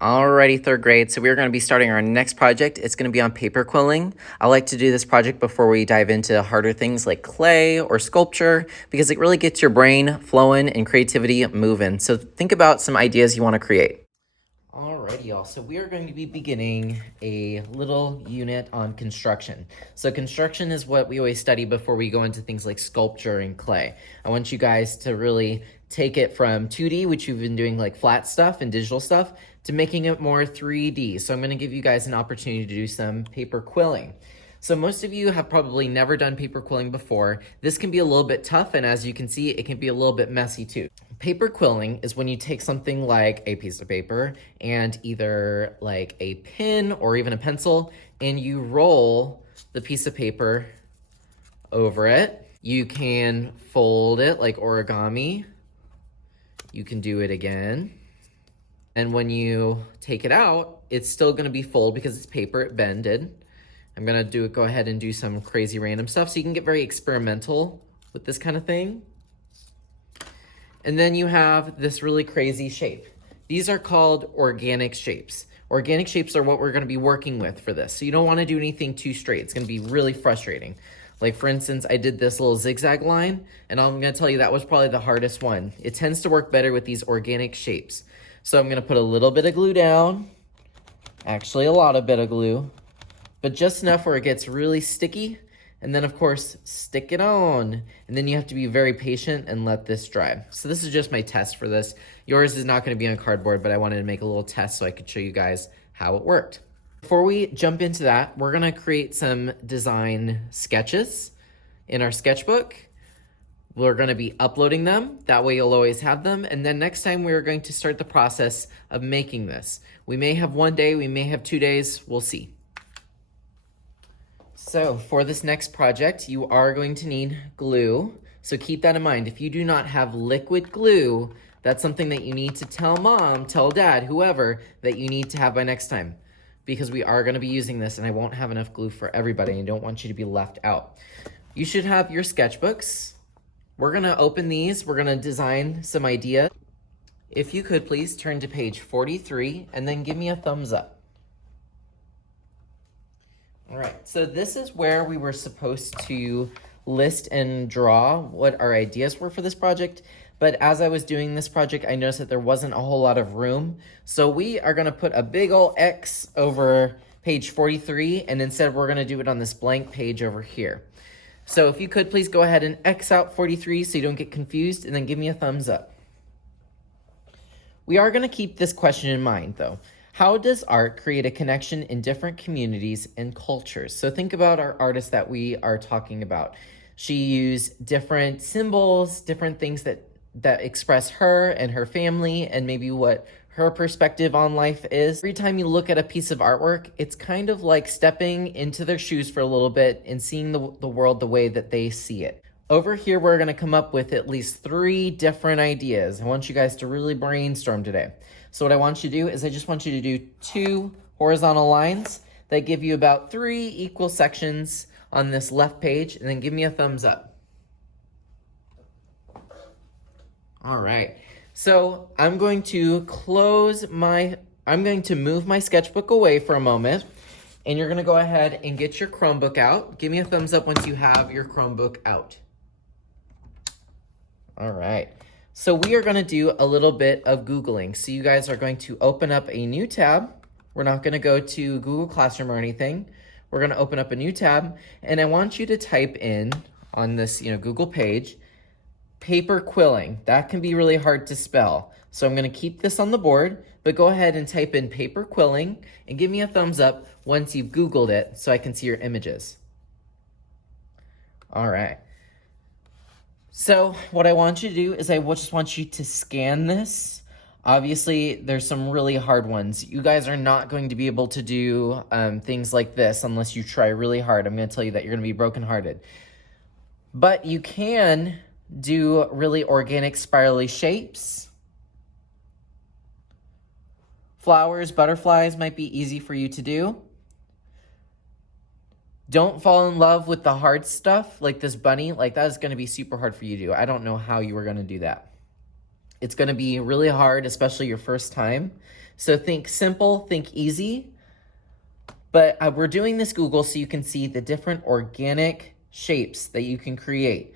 Alrighty, third grade. So we're going to be starting our next project. It's going to be on paper quilling. I like to do this project before we dive into harder things like clay or sculpture because it really gets your brain flowing and creativity moving. So think about some ideas you want to create. Alrighty, y'all. So we are going to be beginning a little unit on construction. So construction is what we always study before we go into things like sculpture and clay. I want you guys to really take it from 2D, which you've been doing like flat stuff and digital stuff, to making it more 3D. So I'm going to give you guys an opportunity to do some paper quilling. So most of you have probably never done paper quilling before. This can be a little bit tough, and as you can see, it can be a little bit messy too. Paper quilling is when you take something like a piece of paper and either like a pen or even a pencil, and you roll the piece of paper over it. You can fold it like origami. You can do it again. And when you take it out, it's still gonna be fold because it's paper, it bended. I'm gonna go ahead and do some crazy random stuff so you can get very experimental with this kind of thing. And then you have this really crazy shape. These are called organic shapes. Organic shapes are what we're gonna be working with for this. So you don't wanna do anything too straight. It's gonna be really frustrating. Like for instance, I did this little zigzag line, and I'm gonna tell you that was probably the hardest one. It tends to work better with these organic shapes. So I'm gonna put a little bit of glue down, actually a lot of bit of glue, but just enough where it gets really sticky. And then of course, stick it on. And then you have to be very patient and let this dry. So this is just my test for this. Yours is not gonna be on cardboard, but I wanted to make a little test so I could show you guys how it worked. Before we jump into that, we're gonna create some design sketches in our sketchbook. We're gonna be uploading them. That way you'll always have them. And then next time we're going to start the process of making this. We may have 1 day, we may have 2 days, we'll see. So for this next project, you are going to need glue. So keep that in mind. If you do not have liquid glue, that's something that you need to tell mom, tell dad, whoever, that you need to have by next time. Because we are gonna be using this and I won't have enough glue for everybody and I don't want you to be left out. You should have your sketchbooks. We're gonna open these, we're gonna design some ideas. If you could please turn to page 43 and then give me a thumbs up. All right, so this is where we were supposed to list and draw what our ideas were for this project. But as I was doing this project, I noticed that there wasn't a whole lot of room. So we are gonna put a big ol' X over page 43, and instead we're gonna do it on this blank page over here. So if you could please go ahead and X out 43 so you don't get confused, and then give me a thumbs up. We are gonna keep this question in mind though. How does art create a connection in different communities and cultures? So think about our artist that we are talking about. She used different symbols, different things that express her and her family and maybe what her perspective on life is. Every time you look at a piece of artwork, it's kind of like stepping into their shoes for a little bit and seeing the world the way that they see it. Over here, we're gonna come up with at least 3 different ideas. I want you guys to really brainstorm today. So what I want you to do is I just want you to do 2 horizontal lines that give you about 3 equal sections on this left page, and then give me a thumbs up. All right, so I'm going to move my sketchbook away for a moment, and you're gonna go ahead and get your Chromebook out. Give me a thumbs up once you have your Chromebook out. All right, so we are gonna do a little bit of Googling. So you guys are going to open up a new tab. We're not gonna go to Google Classroom or anything. We're gonna open up a new tab, and I want you to type in on this Google page, paper quilling. That can be really hard to spell. So I'm gonna keep this on the board, but go ahead and type in paper quilling and give me a thumbs up once you've Googled it so I can see your images. All right. So what I want you to do is I just want you to scan this. Obviously, there's some really hard ones. You guys are not going to be able to do things like this unless you try really hard. I'm gonna tell you that you're gonna be brokenhearted. But you can do really organic spirally shapes. Flowers, butterflies might be easy for you to do. Don't fall in love with the hard stuff like this bunny. Like that is gonna be super hard for you to do. I don't know how you were gonna do that. It's gonna be really hard, especially your first time, So think simple, think easy. But we're doing this Google so you can see the different organic shapes that you can create.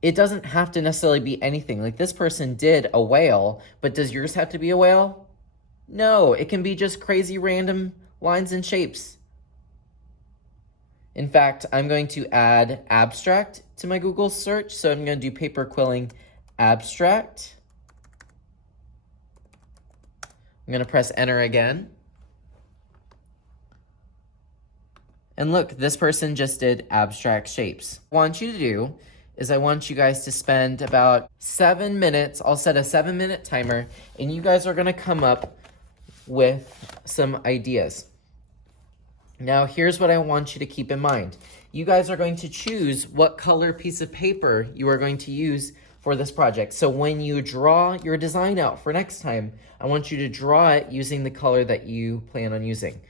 It doesn't have to necessarily be anything. Like this person did a whale, but does yours have to be a whale? No, it can be just crazy random lines and shapes. In fact, I'm going to add abstract to my Google search. So I'm going to do paper quilling abstract. I'm going to press enter again. And look, this person just did abstract shapes. What I want you to do is I want you guys to spend about 7 minutes. I'll set a 7-minute timer, and you guys are going to come up with some ideas. Now, here's what I want you to keep in mind. You guys are going to choose what color piece of paper you are going to use for this project. So when you draw your design out for next time, I want you to draw it using the color that you plan on using.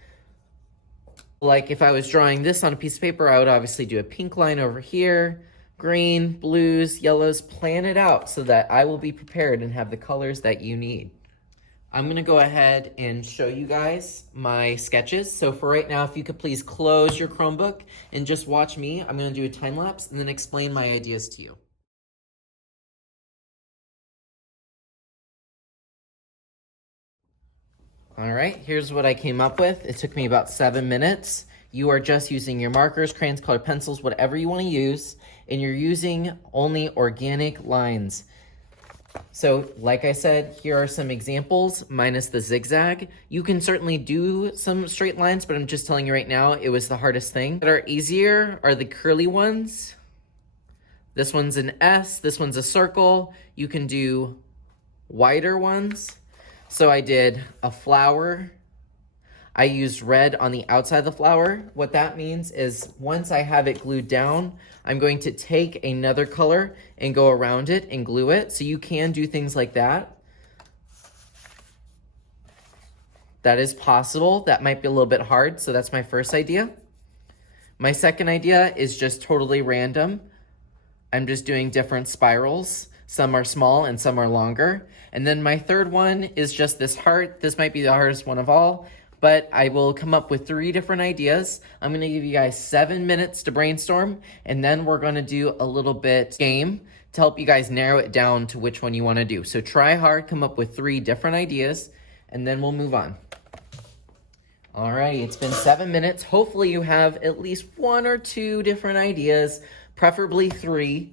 Like if I was drawing this on a piece of paper, I would obviously do a pink line over here, green, blues, yellows, plan it out so that I will be prepared and have the colors that you need. I'm gonna go ahead and show you guys my sketches. So for right now, if you could please close your Chromebook and just watch me. I'm gonna do a time lapse and then explain my ideas to you. All right, here's what I came up with. It took me about 7 minutes. You are just using your markers, crayons, colored pencils, whatever you wanna use, and you're using only organic lines. So like I said, here are some examples minus the zigzag. You can certainly do some straight lines, but I'm just telling you right now, it was the hardest thing. That are easier are the curly ones. This one's an S, this one's a circle. You can do wider ones. So I did a flower. I used red on the outside of the flower. What that means is once I have it glued down, I'm going to take another color and go around it and glue it. So you can do things like that. That is possible. That might be a little bit hard. So that's my first idea. My second idea is just totally random. I'm just doing different spirals. Some are small and some are longer. And then my third one is just this heart. This might be the hardest one of all, but I will come up with 3 different ideas. I'm gonna give you guys 7 minutes to brainstorm, and then we're gonna do a little bit game to help you guys narrow it down to which one you wanna do. So try hard, come up with 3 different ideas, and then we'll move on. All right, it's been 7 minutes. Hopefully you have at least 1 or 2 different ideas, preferably 3.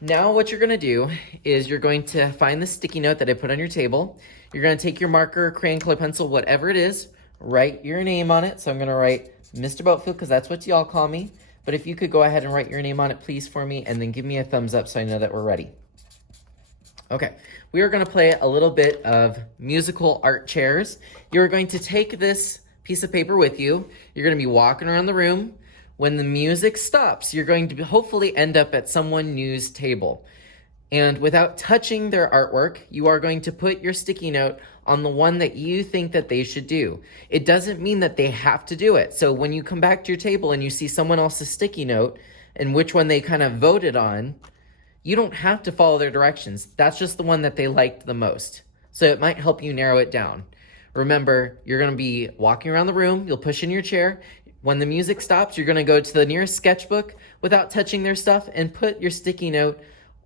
Now what you're gonna do is you're going to find the sticky note that I put on your table. You're gonna take your marker, crayon, color pencil, whatever it is, write your name on it. So I'm gonna write Mr. Boatfield because that's what y'all call me. But if you could go ahead and write your name on it, please, for me, and then give me a thumbs up so I know that we're ready. Okay, we are gonna play a little bit of musical art chairs. You're going to take this piece of paper with you. You're gonna be walking around the room. When the music stops, you're going to hopefully end up at someone new's table. And without touching their artwork, you are going to put your sticky note on the one that you think that they should do. It doesn't mean that they have to do it. So when you come back to your table and you see someone else's sticky note and which one they kind of voted on, you don't have to follow their directions. That's just the one that they liked the most. So it might help you narrow it down. Remember, you're gonna be walking around the room, you'll push in your chair. When the music stops, you're gonna go to the nearest sketchbook without touching their stuff and put your sticky note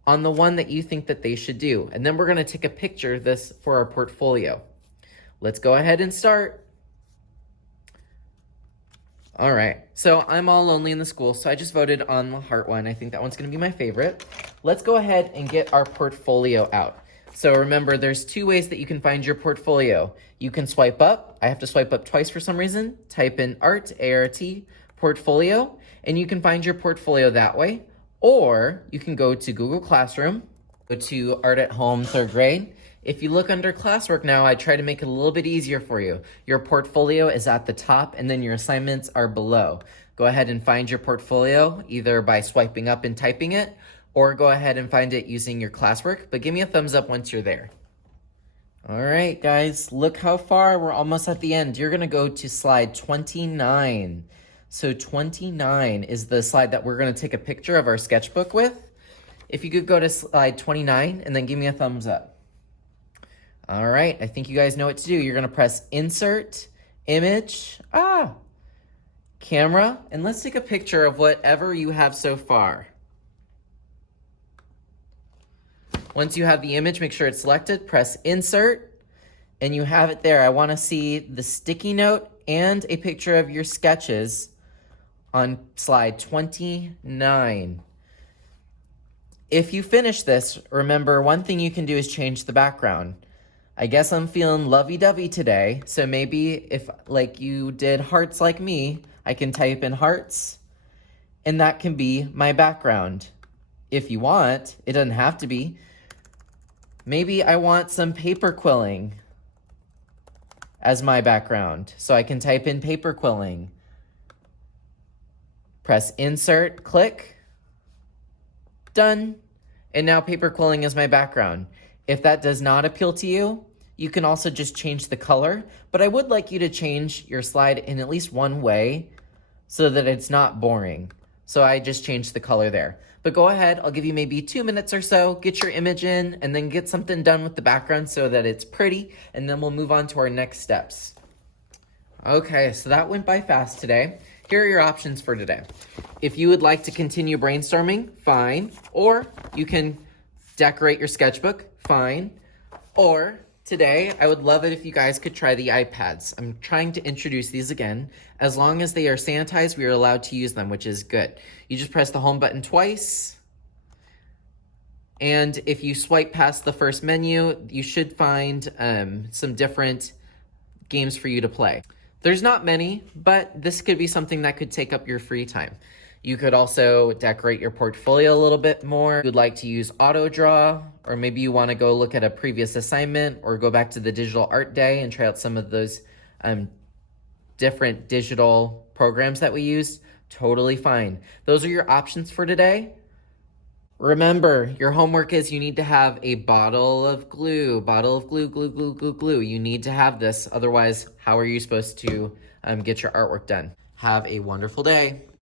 on the one that you think that they should do. And then we're gonna take a picture of this for our portfolio. Let's go ahead and start. All right, so I'm all lonely in the school, so I just voted on the heart one. I think that one's gonna be my favorite. Let's go ahead and get our portfolio out. So remember, there's 2 ways that you can find your portfolio. You can swipe up. I have to swipe up twice for some reason. Type in art, A-R-T, portfolio, and you can find your portfolio that way. Or you can go to Google Classroom, go to Art at Home 3rd grade. If you look under classwork now, I try to make it a little bit easier for you. Your portfolio is at the top and then your assignments are below. Go ahead and find your portfolio either by swiping up and typing it, or go ahead and find it using your classwork, but give me a thumbs up once you're there. All right, guys, look how far, we're almost at the end. You're gonna go to slide 29. So 29 is the slide that we're gonna take a picture of our sketchbook with. If you could go to slide 29 and then give me a thumbs up. All right, I think you guys know what to do. You're gonna press Insert, Image, Camera, and let's take a picture of whatever you have so far. Once you have the image, make sure it's selected, press Insert, and you have it there. I wanna see the sticky note and a picture of your sketches on slide 29. If you finish this, remember one thing you can do is change the background. I guess I'm feeling lovey-dovey today, so maybe if like you did hearts like me, I can type in hearts, and that can be my background. If you want, it doesn't have to be. Maybe I want some paper quilling as my background, so I can type in paper quilling. Press Insert, click, done. And now paper quilling is my background. If that does not appeal to you, you can also just change the color, but I would like you to change your slide in at least one way so that it's not boring. So I just changed the color there. But go ahead, I'll give you maybe 2 minutes or so, get your image in, and then get something done with the background so that it's pretty, and then we'll move on to our next steps. Okay, so that went by fast today. Here are your options for today. If you would like to continue brainstorming, fine. Or you can decorate your sketchbook, fine. Or today, I would love it if you guys could try the iPads. I'm trying to introduce these again. As long as they are sanitized, we are allowed to use them, which is good. You just press the home button twice. And if you swipe past the first menu, you should find some different games for you to play. There's not many, but this could be something that could take up your free time. You could also decorate your portfolio a little bit more. If you'd like to use auto draw, or maybe you want to go look at a previous assignment or go back to the digital art day and try out some of those different digital programs that we used, totally fine. Those are your options for today. Remember, your homework is you need to have a bottle of glue, glue. You need to have this, otherwise, how are you supposed to get your artwork done? Have a wonderful day.